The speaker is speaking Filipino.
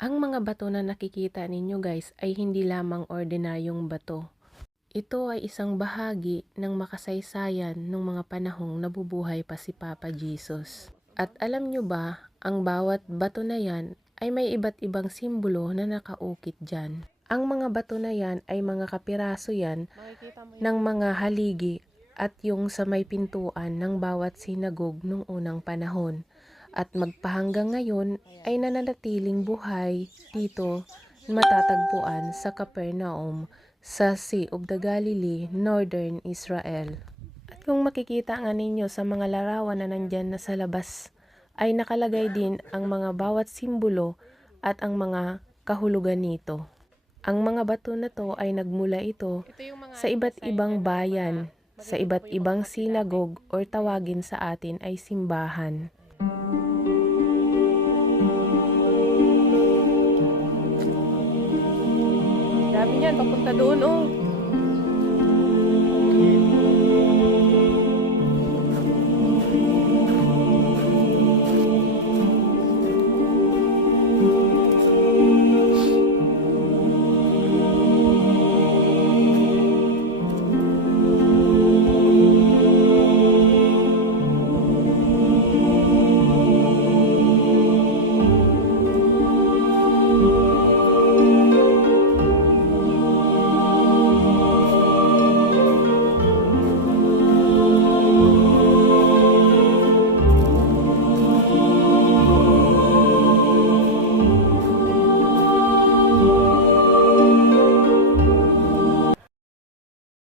Ang mga bato na nakikita ninyo guys ay hindi lamang ordinaryong bato. Ito ay isang bahagi ng makasaysayan ng mga panahong nabubuhay pa si Papa Jesus. At alam nyo ba, ang bawat bato na yan ay may iba't ibang simbolo na nakaukit dyan. Ang mga bato na yan ay mga kapiraso yan ng mga haligi at yung sa may pintuan ng bawat sinagog nung unang panahon. At magpahanggang ngayon ay nananatiling buhay dito matatagpuan sa Capernaum sa Sea of the Galilee, Northern Israel. At kung makikita nga ninyo sa mga larawan na nandyan na sa labas, ay nakalagay din ang mga bawat simbolo at ang mga kahulugan nito. Ang mga bato na to ay nagmula ito sa iba't ibang bayan, sa iba't ibang sinagog or tawagin sa atin ay simbahan. Dami yan, papunta doon oh.